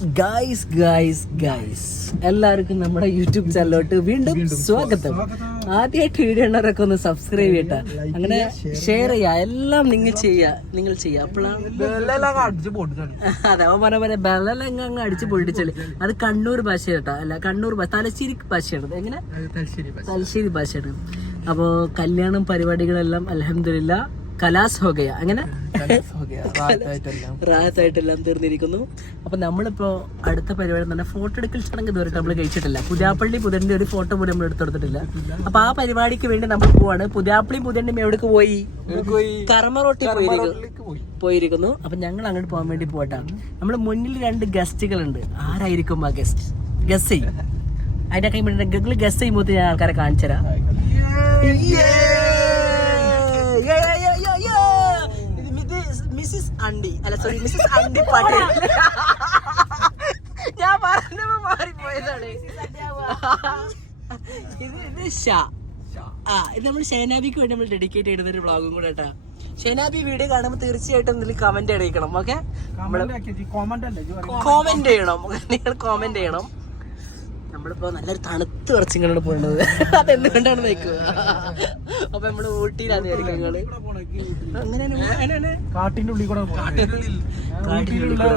Guys guys guys എല്ലാവർക്കും നമ്മുടെ YouTube ചാനലോട്ട് വീണ്ടും സ്വാഗതം. ആദ്യമായിട്ട് വീഡിയോ ഉള്ളവരൊക്കെ ഒന്ന് സബ്സ്ക്രൈബ് ചെയ്യട്ടെ. അങ്ങനെ ഷെയർ ചെയ്യാ എല്ലാം നിങ്ങൾ ചെയ്യാ നിങ്ങൾ ചെയ്യാ അപ്പോഴാണ് അതെ അവൻ പറഞ്ഞ പോലെ ബലലങ്ങ് അങ്ങ് അടിച്ച് പൊട്ടിച്ചാൽ അത് കണ്ണൂർ ഭാഷ കേട്ടോ അല്ല കണ്ണൂർ ഭാഷ തലശ്ശേരി ഭാഷയാണ് എങ്ങനെ? തലശ്ശേരി ഭാഷയാണ്. അപ്പോ കല്യാണം പരിപാടികളെല്ലാം അലഹമില്ല കലാസ് ഹോഗയ അങ്ങനെ? റാഹത്തായിട്ടെല്ലാം. തീർന്നിരിക്കുന്നു. അപ്പൊ നമ്മളിപ്പോ അടുത്ത പരിപാടി തന്നെ പറഞ്ഞാൽ ഫോട്ടോ എടുക്കൽ ചടങ്ങ് ഇതുവരെ നമ്മൾ കഴിച്ചിട്ടില്ല. പുതിയാപ്പള്ളി പുതിയന്റെ ഒരു ഫോട്ടോ പോലും നമ്മൾ എടുത്തെടുത്തിട്ടില്ല. അപ്പൊ ആ പരിപാടിക്ക് വേണ്ടി നമ്മൾ പോവാണ്. പുതിയാപ്പള്ളി പുതിയണ്ടും എവിടേക്ക് പോയി? കർമ്മറോട്ടി പോയിരിക്കുന്നു. പോയിരിക്കുന്നു. അപ്പൊ ഞങ്ങൾ അങ്ങോട്ട് പോകാൻ വേണ്ടി പോട്ടാ നമ്മൾ മുന്നിൽ രണ്ട് ഗസ്റ്റുകൾ ഉണ്ട് ആരായിരിക്കും ആ ഗസ്റ്റ് ഗസ് ചെയ്യും. അതിന്റെ കൈ ഗസ് ചെയ്യുമ്പോൾ ഞാൻ ആൾക്കാരെ കാണിച്ചു തരാം അണ്ടി അല്ല സോറി മിസ്സസ് അണ്ടി പട്ടേൽ ഞാൻ പറഞ്ഞപ്പോ മാറിപ്പോയതാണ്. ഇത് ഇത് ഷാ. ആ ഇത് നമ്മൾ ഷെനാബിക്ക് വേണ്ടി നമ്മൾ ഡെഡിക്കേറ്റ് ചെയ്യുന്ന ഒരു വ്ളോഗും കൂടെ കേട്ടാ. ഷെനാബി വീഡിയോ കാണുമ്പോൾ തീർച്ചയായിട്ടും ഇതിൽ കമന്റ് അറിയിക്കണം ഓക്കെ കോമന്റ് ചെയ്യണം. നിങ്ങൾ കോമന്റ് ചെയ്യണം. നമ്മളിപ്പോ നല്ലൊരു തണുത്ത് ഇറച്ചിങ്ങളാണ് പോകുന്നത് അതെന്തുകൊണ്ടാണ് നിൽക്കുക അപ്പൊ നമ്മൾ ഊട്ടിയിലാണ് നിങ്ങൾ അങ്ങനെ കാട്ടിന്റെ ഉള്ളിൽ കൂടെ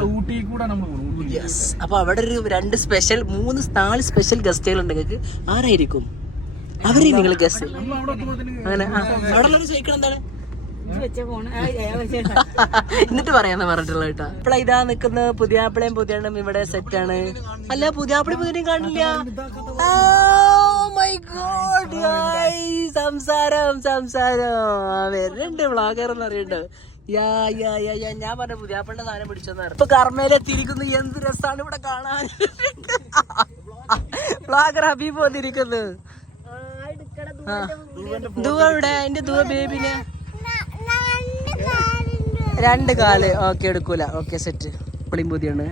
ഊട്ടി കൂടെ. നമ്മൾ യെസ് അപ്പൊ അവിടെ ഒരു രണ്ട് സ്പെഷ്യൽ മൂന്ന് നാല് സ്പെഷ്യൽ ഗസ്റ്റുകൾ ഉണ്ട് നിങ്ങൾക്ക് ആരായിരിക്കും? അവരെ നിങ്ങൾ ഗസ്റ്റ് അങ്ങനെ അവിടെ ചോദിക്കണം എന്താണ്? എന്നിട്ട് പറയാന്ന് പറഞ്ഞിട്ടുള്ള കേട്ടോ. അപ്പോൾ ഇതാ നിക്കുന്ന പുതിയാപ്പിളയും പുതിയണ്ണും ഇവിടെ സെറ്റ് ആണ്. അല്ല പുതിയാപ്പിളയും പുതിയും കാണില്ല. മൈ ഗോഡ് സംസാരം സംസാരം. ആ, വരുന്നുണ്ട് വ്ളോഗർ എന്ന് അറിയണ്ട് യാ യാ യാ യാ. ഞാൻ പറഞ്ഞ പുതിയാപ്പിളിന്റെ സാധനം പിടിച്ചെന്ന് ഇപ്പൊ കർമ്മയിലെത്തിയിരിക്കുന്നു എന്ത് രസാണ് ഇവിടെ കാണാൻ. വ്ളോഗർ ഹബീബ് വന്നിരിക്കുന്നു. ദുവ ഇവിടെ എന്റെ ദുവ ബേബിനെ. രണ്ട് കാൽ. ഓക്കെ എടുക്കൂല. ഓക്കെ സെറ്റ് പുളിയും പുതിയാണ്.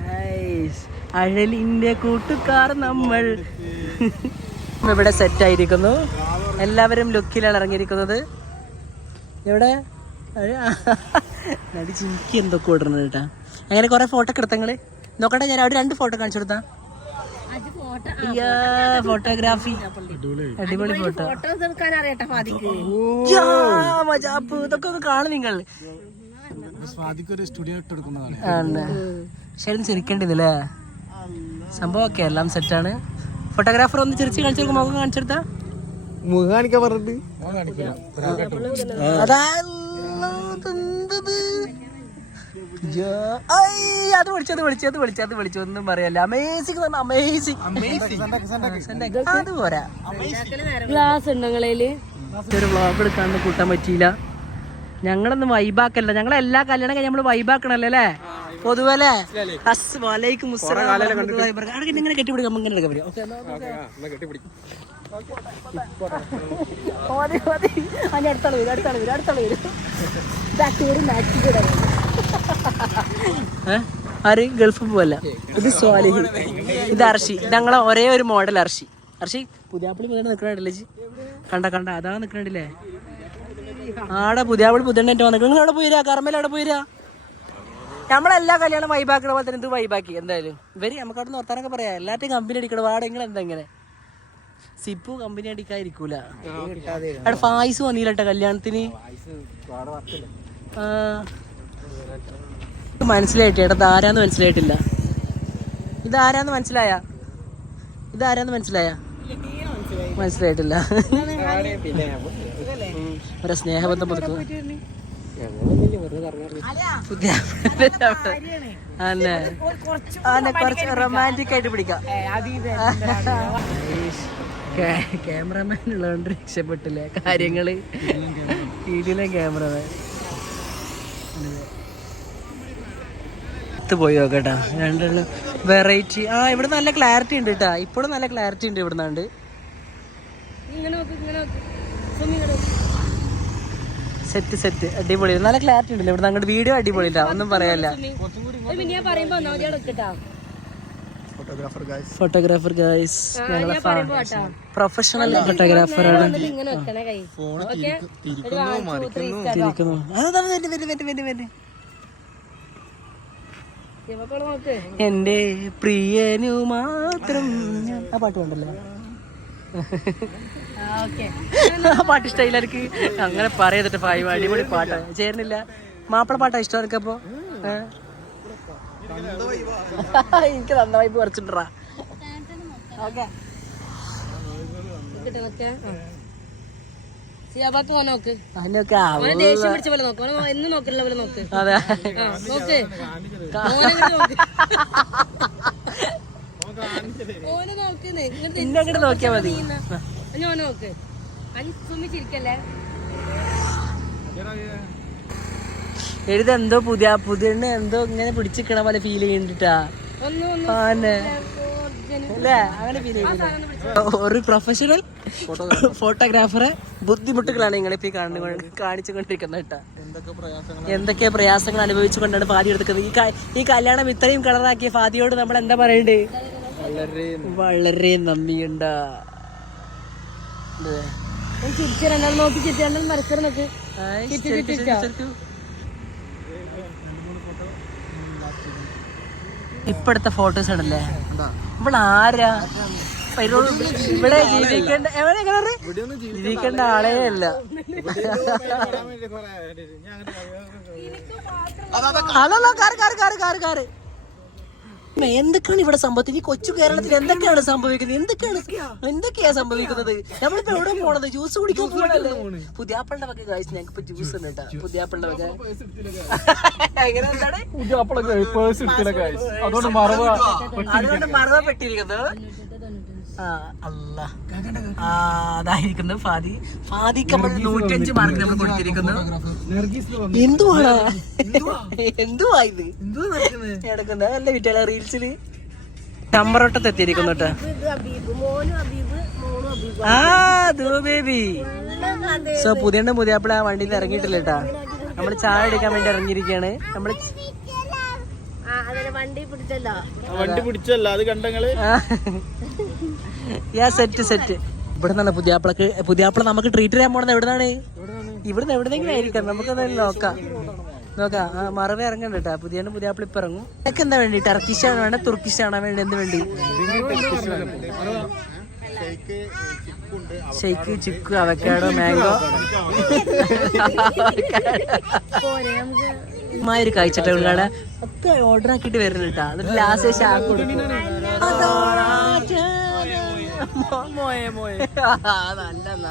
അഴലിന്റെ കൂട്ടുകാർ നമ്മൾ. ഇവിടെ സെറ്റ് ആയിരിക്കുന്നു. എല്ലാവരും ലുക്കിലാണ് ഇറങ്ങിയിരിക്കുന്നത്. എവിടെ? നടി എന്തൊക്കെ ഇടണം കേട്ടാ. അങ്ങനെ കുറെ ഫോട്ടോ ഒക്കെ എടുത്തങ്ങൾ നോക്കട്ടെ ഞാൻ അവിടെ രണ്ട് ഫോട്ടോ കാണിച്ചു കൊടുത്താ. ഫോട്ടോഗ്രാഫി. അടിപൊളി ഫോട്ടോ. യാ, മജാപ്പ്. ഇതൊക്കെ ഒന്ന് കാണും നിങ്ങൾ. സ്റ്റുഡിയോ ചിരിക്കേണ്ടതല്ലേ? സംഭവം ഒക്കെ എല്ലാം സെറ്റാണ്. ഫോട്ടോഗ്രാഫർ ഒന്ന് ചിരിച്ച് കാണിച്ചെടുക്കും മുഖം കാണിച്ചെടുത്താ മുഖം കാണിക്കാൻ പറഞ്ഞിട്ട്. അതാ അത് വിളിച്ചു അത് വിളിച്ചു അത് വിളിച്ചു അത് വിളിച്ചു ഒന്നും പറയല്ല. അമേസിക് അത് പോരാ. ഗ്ലാസ് ഉണ്ടോ നിങ്ങളേൽ? ഒരു വ്ളോഗ് എടുക്കാണ്ട് കൂട്ടാൻ പറ്റിയില്ല. ഞങ്ങളൊന്നും വൈബാക്കല്ല ഞങ്ങൾ എല്ലാ കല്യാണം കഴിഞ്ഞ് നമ്മൾ വൈബാക്കണല്ലേ അല്ലേ? പൊതുവെ അല്ലേ വലൈക്കും ഇങ്ങനെ കെട്ടിപ്പിടിക്കാം? ഇങ്ങനെ എടുക്കാൻ പറ്റും അടുത്താണ് വരും അടുത്താണ് വരും അടുത്താണ് വരും ബാക്കി വരും ബാക്കി കൂടെ ആര്? ഗൾഫ് പോവല്ല? ഇത് സ്വാലിഹി. ഇത് അർഷി. ഞങ്ങളെ ഒരേ ഒരു മോഡൽ അർഷി. അർഷി പുതിയാപ്പിളി മുതൽ നിൽക്കണില്ലേ ജി കണ്ട കണ്ട അതാ നിൽക്കണില്ലേ ആടെ പുതിയാപ്പിളി പുതിയണ്ണിട്ട് വന്നിട്ട് നിങ്ങൾ അവിടെ പോയിരാ? കർമ്മയിൽ അവിടെ പോയിരാ? നമ്മളെല്ലാ കല്യാണം വൈബാക്കണ പോലെ തന്നെ ഇത് വൈബാക്കി എന്തായാലും ഇവർ നമുക്ക് അവിടെ നിർത്താനൊക്കെ പറയാം. എല്ലാറ്റും കമ്പനി അടിക്കണം വാട നിങ്ങൾ സിപ്പു കമ്പനി അടിക്കാതിരിക്കൂല. അവിടെ ഫായിസ് കേട്ടോ കല്യാണത്തിന്. ആ. മനസ്സിലായിട്ട് ഇടത് ആരാന്ന് മനസ്സിലായിട്ടില്ല. ഇതാരാന്ന് മനസ്സിലായ? ഇതാരാന്ന് മനസ്സിലായ? മനസ്സിലായിട്ടില്ല. ഒരു സ്നേഹബന്ധം പുതുക്കും അല്ലേ അന്നെ കുറച്ച് റൊമാന്റിക് ആയിട്ട് പിടിക്കാം. ക്യാമറമാൻ ഉള്ളതുകൊണ്ട് രക്ഷപ്പെട്ടില്ലേ. കാര്യങ്ങൾ. ഇതിലെ ക്യാമറമാൻ പോയി നോക്കട്ടാ രണ്ടെണ്ണം. വെറൈറ്റി ആ ഇവിടെ നല്ല ക്ലാരിറ്റി ഉണ്ട് കേട്ടാ ഇപ്പോഴും നല്ല ക്ലാരിറ്റി ഉണ്ട് ഇവിടെ നിന്നാണ്ട്. സെറ്റ് സെറ്റ് അടിപൊളി. നല്ല ക്ലാരിറ്റി ഉണ്ടല്ലോ. ഇവിടെ അങ്ങോട്ട് വീഡിയോ അടിപൊളിയില്ല. ഒന്നും പറയാല്ല ഫോട്ടോഗ്രാഫർ ഗൈസ് പ്രൊഫഷണൽ ഞാൻ ആണ്. അവിടെ എന്റെ പ്രിയനു മാത്രം ഞാൻ- ആ പാട്ട് വേണ്ടല്ലോ. ആ പാട്ട് ഇഷ്ടമായില്ല എനിക്ക്. അങ്ങനെ പറയതിട്ട് ഫൈവ് അടിപൊളി പാട്ടാ. ചേരുന്നില്ല. മാപ്പിള പാട്ടാ ഇഷ്ടം എനിക്കപ്പോ അപ്പൊ? എനിക്ക് നന്നായി കുറച്ചിട്ടാ ഓക്കെ. സിയാബാക്ക് നോക്ക്. അതിനൊക്കെ അവനെ ദേഷ്യം പിടിച്ച പോലെ നോക്ക്. അവനെ എന്നും നോക്കില്ല പോലെ നോക്ക്. അതെ. ആ, നോക്ക്. മോനെ ഇങ്ങോട്ട് നോക്ക്. ഓനെ നോക്കുന്നേ ഇങ്ങോട്ട് ഇന്നെ അങ്ങോട്ട് നോക്കിയാ മതി. ഞാൻ നോക്ക്. എഴുതെന്തോ പുതിയ പുതിയ എന്തോ ഇങ്ങനെ പിടിച്ചിക്കണ പോലെ ഫീൽ ചെയ്യണ്ടിട്ടാ. ഒന്ന് ഒന്ന് ആന്നെ. ഒരു പ്രൊഫഷണൽ ഫോട്ടോഗ്രാഫറെ ബുദ്ധിമുട്ടുകളാണ് നിങ്ങളിപ്പോ ഈ കാണുന്ന കാണിച്ചുകൊണ്ടിരിക്കുന്നത് കേട്ടോ. എന്തൊക്കെ പ്രയാസങ്ങൾ അനുഭവിച്ചുകൊണ്ടാണ് ഫാദി എടുക്കുന്നത് ഈ ഈ കല്യാണം ഇത്രയും കളറാക്കിയ ഫാദിയോട് നമ്മൾ എന്താ പറയണ്ടേ? വളരെ നന്ദിയുണ്ട. ചിരിച്ച് രണ്ടാൾ നോക്കി ചിരിച്ച് രണ്ടാൾ? ഇപ്പടുത്ത ഫോട്ടോസ് ആണല്ലേ? ഇവിടെ ആരാ ഇവിടെ ജീവിക്കേണ്ട എവിടെ പറഞ്ഞേ? ജീവിക്കേണ്ട ആളേ അല്ല അതല്ല car car car car car. എന്തൊക്കെയാണ് ഇവിടെ സംഭവത്തിൽ ഈ കൊച്ചു കേരളത്തിൽ എന്തൊക്കെയാണ് സംഭവിക്കുന്നത്? എന്തൊക്കെയാണ് എന്തൊക്കെയാ? സംഭവിക്കുന്നത്? നമ്മളിപ്പോ എവിടെ പോണത്? ജ്യൂസ് കുടിക്കാൻ പോകണല്ലേ പുതിയാപ്പളുടെ വക കാഴ്ച ഞങ്ങൾക്ക് ജ്യൂസ് ഉണ്ട് കേട്ടാ പുതിയാപ്പളുടെ വക. എങ്ങനെ. അതുകൊണ്ട് മറവ അതുകൊണ്ട് മറവപ്പെട്ടിരിക്കുന്നത് ആ അല്ല ആ അതായിരിക്കുന്നു ഫാദി. ഫാദിക്ക് നമ്മൾ നൂറ്റഞ്ച് മാർക്ക് നമ്മൾ കൊടുത്തിരിക്കുന്നു. എന്തുവാണ് എന്തുവാ? ഇത്? നടക്കുന്നത്? അല്ല വിറ്റാല റീൽസിൽ. ചമ്പറോട്ടത്ത് എത്തിയിരിക്കുന്നു കേട്ടോ ഇത് ഹബീബ് മോനും ഹബീബ് മോളും ഹബീബ് ആ ദൂ ബേബി. സോ പുതിയ പുതിയാപ്പിള വണ്ടിയിൽ ഇറങ്ങിയിട്ടില്ല കേട്ടാ നമ്മൾ ചായ എടുക്കാൻ വേണ്ടി ഇറങ്ങിയിരിക്കുകയാണ്. അതന്നെ വണ്ടി പിടിച്ചല്ലോ. വണ്ടി പിടിച്ചല്ല അത് കണ്ടങ്ങൾ? യാ സെറ്റ് സെറ്റ് ഇവിടെ നിന്നാണ് പുതിയാപ്പിളക്ക് പുതിയാപ്പിള നമുക്ക് ട്രീറ്റ് ചെയ്യാൻ പോണത് എവിടുന്നാണ്? ഇവിടുന്ന് എവിടെന്നെങ്കിലും ആയിരിക്കാം നമുക്ക് നോക്കാം. നോക്കാം. ആ മറവേ ഇറങ്ങണ്ട കേട്ടാ. പുതിയ പുതിയാപ്പിള ഇപ്പൊ ഇറങ്ങും. നിനക്ക് എന്താ വേണ്ടി? ടർക്കിഷ് ആണ് വേണ്ട തുർക്കിഷ് ആണോ വേണ്ടി എന്ത് വേണ്ടി? ഷെയ്ക്ക് ചിക്കു അവക്കാഡോ മാംഗോ പോരെ ഒരു കഴിച്ചിട്ടുള്ള ഒക്കെ ഓർഡർ ആക്കിയിട്ട് വരുന്നുട്ടാ എന്നിട്ട് ലാസ്റ്റ് മോയെ മോയെ. നല്ല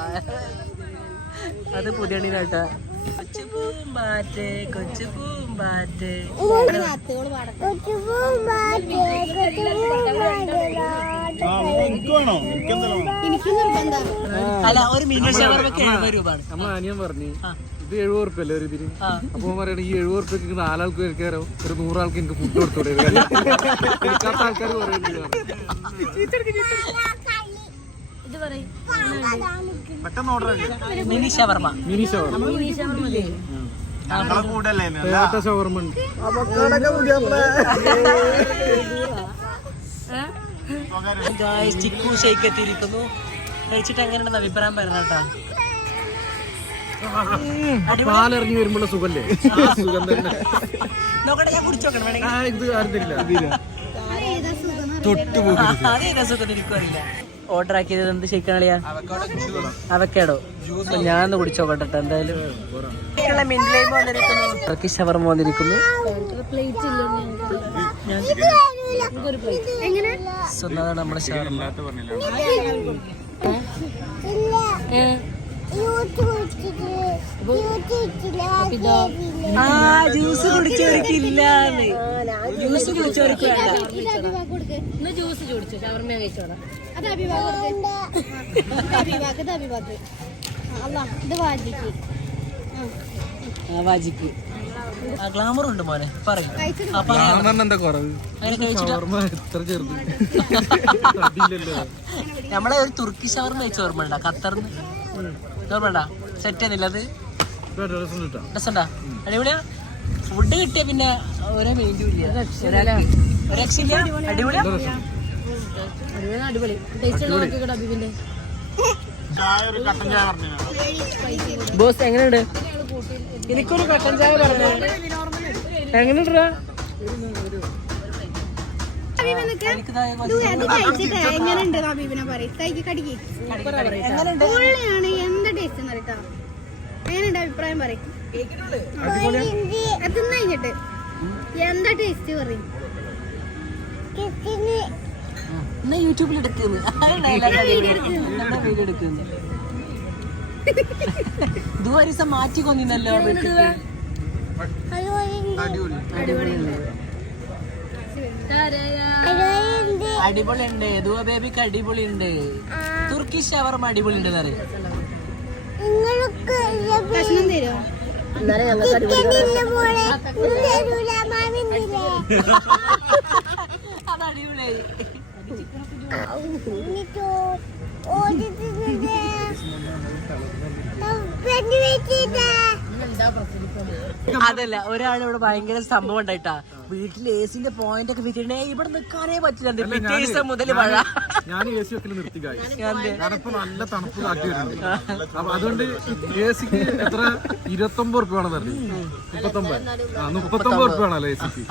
അത് പുതിയ കേട്ടാ. കൊച്ചു പൂമ്പാറ്റ് കൊച്ചു പൂമ്പാറ്റ്. അല്ല ഒരു മിനി ഷവർമക്ക് എഴുപത് രൂപയാണ് നമ്മളെ അനിയൻ പറഞ്ഞു. ആ. ഇത് എഴുപത് ഉറുപ്പ്യ അല്ലേ ഒരു ഇതിന്. അപ്പൊ പറയണ ഈ എഴുപത് ഉറുപ്പ്യക്ക് നാലാൾക്ക് കഴിക്കാറോ ഒരു നൂറാൾക്ക് എനിക്ക് ഫുഡ് കൊടുത്തോടെ കഴിക്കാത്ത ആൾക്കാർ പറയുന്നത് മിനി ഷവർമ. മിനി ഷവർമ. ഉണ്ട്. ചിക്കു ഷേക്ക് എത്തിയിരിക്കുന്നു. കഴിച്ചിട്ട് എങ്ങനെയുണ്ടെന്ന് അഭിപ്രായം കേട്ടാ. പാലിറങ്ങി വരുമ്പോഴുള്ള സുഖല്ലേ? സുഖം തന്നെ. നോക്കട്ടെ ഞാൻ കുടിച്ചു നോക്കണം വേണമെങ്കിൽ. ആ ഇത് അറിഞ്ഞില്ല തൊട്ടു അതേതാ സുഖം എനിക്കറിയില്ല ഓർഡർ ആക്കിയത് എന്ത് ഷേക്കാളിയാ അവക്കേടോ ഞാൻ ഒന്ന് കുടിച്ചു നോക്കട്ടെ എന്തായാലും. മിന്റ് ലൈം വന്നിരിക്കുന്നു. ഷവർമ വന്നിരിക്കുന്നു. പ്ലേറ്റ് എങ്ങനെ സ്വന്തമാണ് നമ്മുടെ ഷവർമ ആ ജ്യൂസ് കുടിച്ചവർക്കില്ല ജ്യൂസ് കുടിച്ചവർക്ക് ഇന്ന് ജ്യൂസ് കുടിച്ചു. ഷവർമ്മ കഴിച്ചോടാ വാജിക്ക്. ഗ്ലാമർ ഉണ്ട് മോനെ. പറയും. നമ്മളെ ഒരു തുർക്കി ഷവർമ്മ കഴിച്ച ഓർമ്മ ഉണ്ടാ? ഖത്തറിന്ന്. ഓർമ്മ സെറ്റ് ചെയ്തില്ല അത്? രസണ്ടാ അടിപൊളിയാ? ഫുഡ് കിട്ടിയ പിന്നെ ഒരേ ഇല്ല. ഒരാൾക്ക് ഒരു രക്ഷയില്ല? അടിപൊളിയാ? അടിപൊളി. ബോസ് എങ്ങനെയുണ്ട്? എനിക്കൊരു കട്ടൻ ചായ പറഞ്ഞു. എങ്ങനെയുണ്ടാ? എങ്ങനെയുണ്ട് എന്താ ടേസ്റ്റ് എന്ന് അറിയട്ടോ എങ്ങനെയുണ്ട് അഭിപ്രായം പറയും. അത് തിന്ന് കഴിഞ്ഞിട്ട് എന്താ ടേസ്റ്റ് പറയും. എന്നാ യൂട്യൂബിൽ എടുക്കുന്നു. വീഡിയോ എടുക്കുന്നു മാറ്റി കൊന്നിന്നല്ലോ അടിപൊളി. ഉണ്ട് ദുവ ബേബിക്ക് അടിപൊളി ഉണ്ട് തുർക്കിഷ് ഷവർമ അടിപൊളി ഉണ്ട് അറിയാം കഷ്ണം തരുമോ അത് അടിപൊളിയായി അതല്ല ഒരാൾ ഇവിടെ ഭയങ്കര സംഭവം ഉണ്ടായിട്ടാ. വീട്ടിൽ എസിന്റെ പോയിന്റ് ഒക്കെ വിറ്റിട്ടേ ഇവിടെ നിൽക്കാനേ പറ്റില്ല. പിറ്റേ ദിവസം മുതൽ മഴ. ഞാൻ എ സി വെക്കൽ നിർത്തി നല്ല തണുപ്പ് കാട്ടി വരുന്നുണ്ട്. അപ്പൊ അതുകൊണ്ട് എ സിക്ക് എത്ര? ഇരുപത്തൊമ്പത് റുപ്യ വേണം മുപ്പത്തൊമ്പത്. ആ മുപ്പത്തൊമ്പത് റുപ്യ വേണല്ലോ എ സിക്ക്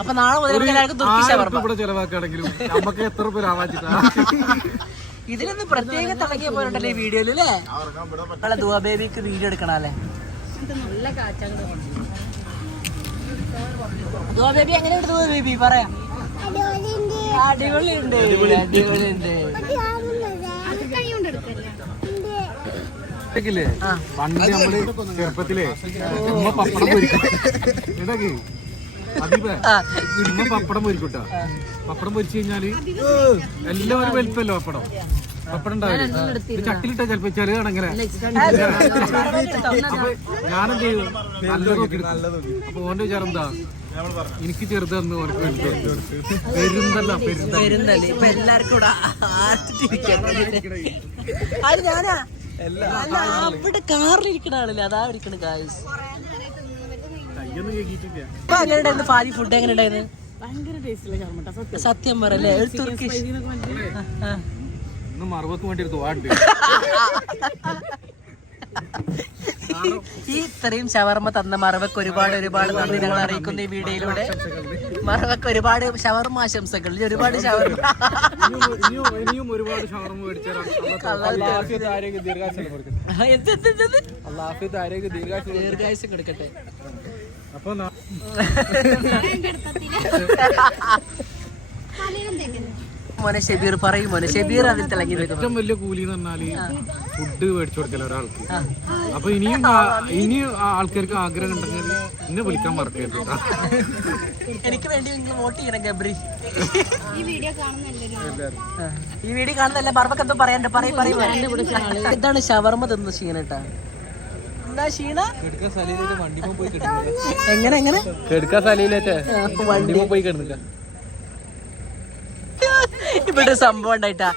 ഇവിടെ ചെലവാക്കുകയാണെങ്കിലും നമുക്ക് എത്ര റുപ്യ ലാഭാച്ചിട്ടാ ഇതിലൊന്ന് പ്രത്യേകം തിളങ്ങിയ പോലെ ഈ വീഡിയോയിൽ അല്ലേ? നമ്മളെ ദുവ ബേബിക്ക് വീഡിയോ എടുക്കണല്ലേ? ദുവ ബേബി എങ്ങനെ എടുത്തു ബേബി? പറയാം. അടിപൊളിയുണ്ട്. അടിപൊളിയുണ്ട്. ഇതൊക്കെയില്ലേ? പണ്ട് നമ്മൾ ചെറുപ്പത്തിലേ ഉമ്മ പപ്പടം പൊരിക്കും. ഇടയ്ക്ക് ഉമ്മ പപ്പടം പൊരിക്കൂട്ടാ പപ്പടം പൊരിച്ചു കഴിഞ്ഞാൽ എല്ലാവരും ഒരു വലിപ്പല്ലോ പപ്പടം? ചട്ടിലിട്ടാ ചിലപ്പോ ചെറുതാണെങ്ങനെ അപ്പൊ ഞാനെന്ത് ചെയ്യും? നല്ലത്. നോക്കി അപ്പൊ ഓന്റെ വിചാരം എന്താ? എനിക്ക് ചെറുതെന്ന് പെരുന്തല്ല പെരുന്തല്ല. ഇപ്പൊ എല്ലാവർക്കും അത് ഞാനാ? അല്ല അവിടെ കാറിലിരിക്കണ ആളില്ല? അതാ ഇരിക്കണ ഗായ്സ് ഇപ്പൊ എങ്ങനെ ഉണ്ടായിരുന്നു? ഫാദി ഫുഡ് എങ്ങനെ ഉണ്ടായിരുന്നു? സത്യം. പറയല്ലേ? തുർക്കിഷ്. ഇന്ന് മറുപക്ക് വേണ്ടി ഒരു തോണ്ട് ഈ ഇത്രയും ഷവർമ തന്ന മറവക്ക് ഒരുപാട് ഒരുപാട് നന്ദി ഞങ്ങൾ അറിയിക്കുന്നു ഈ വീഡിയോയിലൂടെ. മറവക്ക് ഒരുപാട് ഷവർമ ആശംസകൾ. ഒരുപാട് ഷവർമ. ഇനിയും ഇനിയും ഒരുപാട് ഷവർമ ദീർഘാശം കൊടുക്കട്ടെ. അപ്പൊ തേക്കുന്നത് മോനെ ഷെബീർ പറയും മോനെ. ഷെബീർ അതിൽ തിളങ്ങി ഏറ്റവും വലിയ കൂലി എന്ന് പറഞ്ഞാൽ ഫുഡ് മേടിച്ചു കൊടുക്കല ഒരാൾക്ക്. അപ്പൊ ഇനിയും ഇനിയും ആൾക്കാർക്ക് ആഗ്രഹം ഉണ്ടെങ്കിൽ എന്നെ വിളിക്കാൻ മറക്കരുത്. എനിക്ക് വേണ്ടി നിങ്ങൾ വോട്ട് ചെയ്യണം ഗബ്രി. ഈ വീഡിയോ ഈ വീഡിയോ കാണുന്നല്ല ബർബക്ക് എന്തോ പറയണ്ട പറയും പറയും ഇതാണ് ഷവർമ തിന്ന് ക്ഷീണട്ടാ എങ്ങനെ എങ്ങനെ? കെടുക്കാൻ സ്ഥലയിലേറ്റേ വണ്ടി. പോയി കിടന്നില്ല. ഇവിടെ ഒരു സംഭവം ഉണ്ടായിട്ടാ.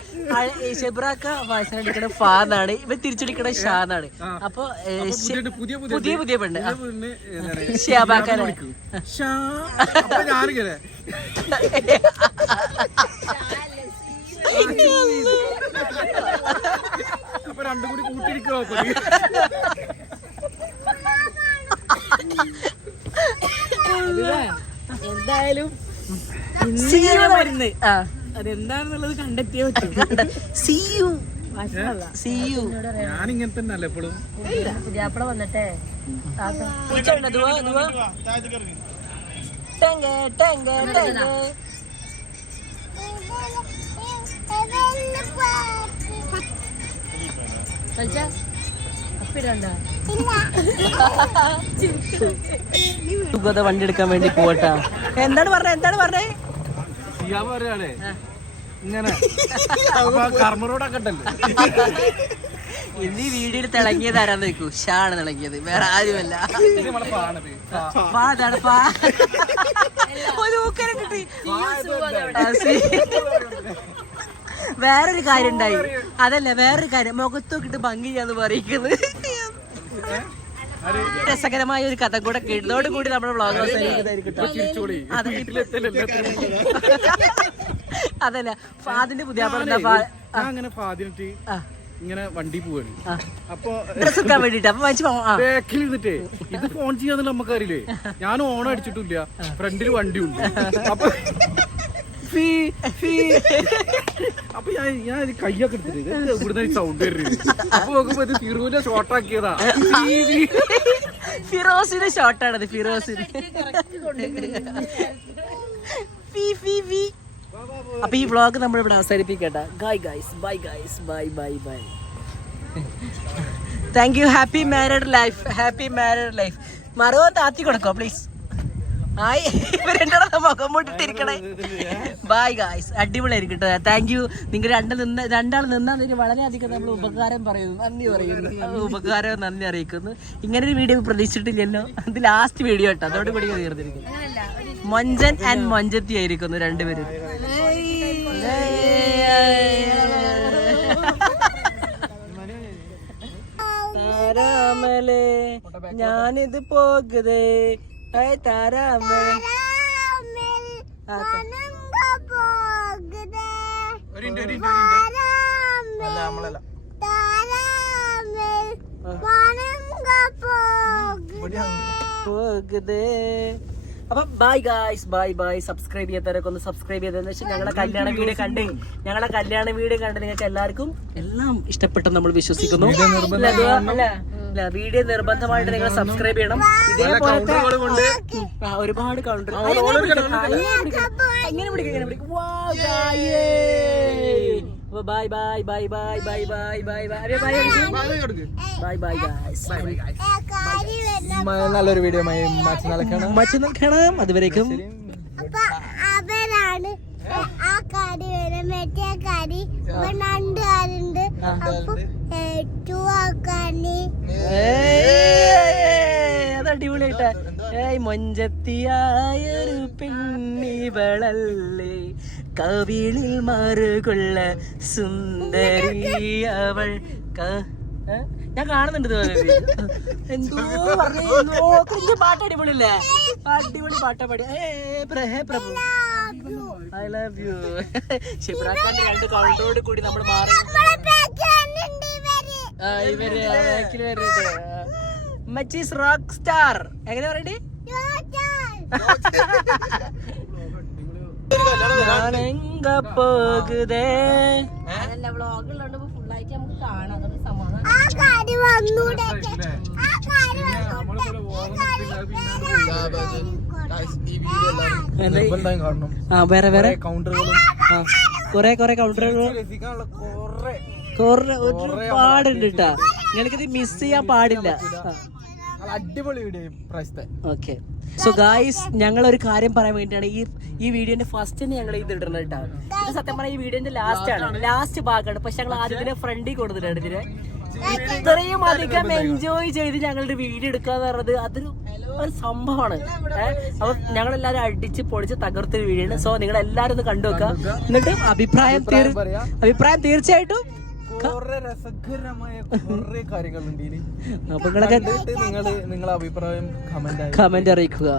ഷെബ്രാക്ക വാസന അടിക്കണ ഫാ എന്നാണ് ഇവ തിരിച്ചടിക്കണ ഷാ എന്നാണ് അപ്പൊ പുതിയ പുതിയ പുതിയ പെണ്ണ്. ഷാബാക്കാനാണ് അപ്പൊ രണ്ടും കൂടി എന്തായാലും മരുന്ന് ആ. അതെന്താണെന്നുള്ളത് കണ്ടെത്തിയേ പറ്റൂ. സി യു സി യു തന്നെ അല്ല എപ്പോഴും? പുതിയാപ്പള വന്നിട്ടേ. അപ്പിടണ്ട. സുഗത വണ്ടി എടുക്കാൻ വേണ്ടി പോവട്ടാ. എന്താണ് പറഞ്ഞത് എന്താണ് പറഞ്ഞേ? ചെയ്യാൻ പറയാളെ ഇങ്ങനെ. കർമ്മറോടൊക്കെ ഉണ്ടല്ലോ. ഇന്ന് ഈ വീഡിയോയിൽ തിളങ്ങിയത് ആരാന്ന് നോക്കൂ ഷാണ് തിളങ്ങിയത്. വേറെ ആരുമല്ല. പാണത്. പാ. ഒരു ഊക്കനെ കിട്ടി. വേറൊരു കാര്യം ഉണ്ടായി അതല്ല വേറൊരു കാര്യം. മുഖത്തോക്കിട്ട് ഭംഗിയാന്ന് പറയിക്കുന്നത് രസകരമായ ഒരു കഥ കൂടെ കേട്ടതോട് കൂടി നമ്മുടെ വ്ളോഗ്. അതല്ല ഫാദിന്റെ പുതിയ അങ്ങനെ ഫാദിനിട്ട് ഇങ്ങനെ വണ്ടി പോവാണ്. അപ്പൊ ബാക്കിൽ ഇരുന്നിട്ടേ ഇത് ഫോൺ ചെയ്യാന്നുള്ള നമുക്കറിയില്ലേ? ഞാൻ ഓൺ അടിച്ചിട്ടില്ല ഫ്രണ്ടിൽ വണ്ടി ഉണ്ട് അപ്പൊ അപ്പൊ ഞാൻ ഞാൻ കയ്യൊക്കെ എടുത്തിട്ട് ഇവിടുന്ന് സൗണ്ട് വരുന്നത്? അപ്പൊ നോക്കുമ്പോ ഇത് ഫിറൂന്റെ ഷോർട്ടാക്കിയതാ ഫിറോസിന്റെ ഷോട്ടാണത് ഫിറോസിന്. അപ്പൊ ഈ വ്ളോഗ് നമ്മൾ ഇവിടെ അവസാനിപ്പിക്കട്ടെ guy guys bye guys bye bye bye thank you happy married life happy married life മറോ താത്തി കൊടുക്കോ പ്ലീസ് ആയി ഇവരെന്താ മുഖം മുട്ടിട്ടിരിക്കണേ ബൈ ഗായ്സ് അടിപൊളിയായിരിക്കും കേട്ടോ. താങ്ക് യു നിങ്ങൾ രണ്ട് നിന്ന് രണ്ടാൾ നിന്നതിന് വളരെയധികം നമ്മൾ ഉപകാരം പറയുന്നു. നന്ദി പറയുന്നു. ഉപകാരം. നന്ദി അറിയിക്കുന്നു. ഇങ്ങനെ ഒരു വീഡിയോ പ്രതീക്ഷിച്ചിട്ടില്ലല്ലോ. അത് ലാസ്റ്റ് വീഡിയോ കേട്ടോ. അതോട് കൂടി തീർന്നിരിക്കുന്നു. മൊഞ്ചൻ ആൻഡ് മൊഞ്ചത്തി ആയിരിക്കുന്നു രണ്ടുപേരും. താരാമലേ ഞാനിത് പോകുതേ പോകുതേ അപ്പൊ bye guys bye bye subscribe ചെയ്യാത്തവരൊക്കെ ഒന്ന് സബ്സ്ക്രൈബ് ചെയ്തതെന്ന് വെച്ചാൽ ഞങ്ങളെ കല്യാണ വീഡിയോ കണ്ടേ ഞങ്ങളുടെ കല്യാണ വീഡിയോ കണ്ട് നിങ്ങൾക്ക് എല്ലാവർക്കും എല്ലാം ഇഷ്ടപ്പെട്ടെന്ന് നമ്മൾ വിശ്വസിക്കുന്നു. വീഡിയോ നിർബന്ധമായിട്ട് നിങ്ങൾ സബ്സ്ക്രൈബ് ചെയ്യണം ഇതേപോലത്തെ ഒരുപാട് കൗണ്ടർ എങ്ങനെ പിടിക്കും എങ്ങനെ പിടിക്കും bye bye bye bye bye bye bye bye bye bye guys നല്ലൊരു വീഡിയോ മറ്റന്നാളൊക്കെയാണ് മറ്റന്നാൾ കാണാം അതുവരേക്കും അവരാണ് ആ കാടി വരെ മറ്റേ കാടി അത് അടിപൊളിയായിട്ടാ ഏയ് മൊഞ്ചത്തിയായൊരു പെണ്ണിവളല്ലേ കവിളിൽ മറുകൊള്ള സുന്ദരി അവൾ ഞാൻ കാണുന്നുണ്ട് എന്തോ പറഞ്ഞു പാട്ട് അടിപൊളിയല്ലേ? അടിപൊളി പാട്ടാ പാടി. ഏ പ്രഭു ഐ ലവ് യു ഷിബ്രാഖാന്റെ രണ്ട് കൗണ്ടറോട് കൂടി നമ്മൾ മാറി. മച്ചീസ് റോക്ക് സ്റ്റാർ എങ്ങനെ പറയണ്ടേ ഞാനെങ്ക പോകുതേ. വേറെ വേറെ കൗണ്ടറുകളും കുറെ കുറെ കൗണ്ടറുകൾ കൊറേ ഒരുപാടുണ്ട് കേട്ടാ. നിങ്ങൾക്കിത് മിസ് ചെയ്യാൻ പാടില്ല. അടിപൊളി വീഡിയോ പ്രാവശ്യത്തെ. ഓക്കെ സോ ഗായ്സ് ഞങ്ങൾ ഒരു കാര്യം പറയാൻ വേണ്ടിയിട്ടാണ് ഈ ഈ വീഡിയോന്റെ ഫസ്റ്റ് തന്നെ ഞങ്ങൾ ഇത് ഇടുന്നത് കേട്ടോ. ഇത് സത്യം പറഞ്ഞാൽ ഈ വീഡിയോന്റെ ലാസ്റ്റ് ആണ്. ലാസ്റ്റ് ഭാഗമാണ്. പക്ഷെ ഞങ്ങൾ ആദ്യം ഇതിനെ. ഫ്രണ്ടിൽ കൊടുത്തിട്ടാണ് ഇതിനെ ഇത്രയും അധികം എൻജോയ് ചെയ്ത് ഞങ്ങളുടെ വീഡിയോ എന്ന് പറഞ്ഞത് അതൊരു ഒരു സംഭവമാണ്. അപ്പൊ ഞങ്ങൾ എല്ലാരും അടിച്ച് പൊളിച്ച് തകർത്തൊരു വീഡിയോ ആണ്. സോ നിങ്ങൾ എല്ലാരും ഒന്ന് കണ്ടു വെക്കുക എന്നിട്ട് അഭിപ്രായം അഭിപ്രായം തീർച്ചയായിട്ടും കൊറേ രസകരമായ കൊറേ കാര്യങ്ങളുണ്ട് അപ്പൊ നിങ്ങളൊക്കെ കണ്ടിട്ട് നിങ്ങൾ നിങ്ങളെ അഭിപ്രായം കമന്റ് അറിയിക്കുക.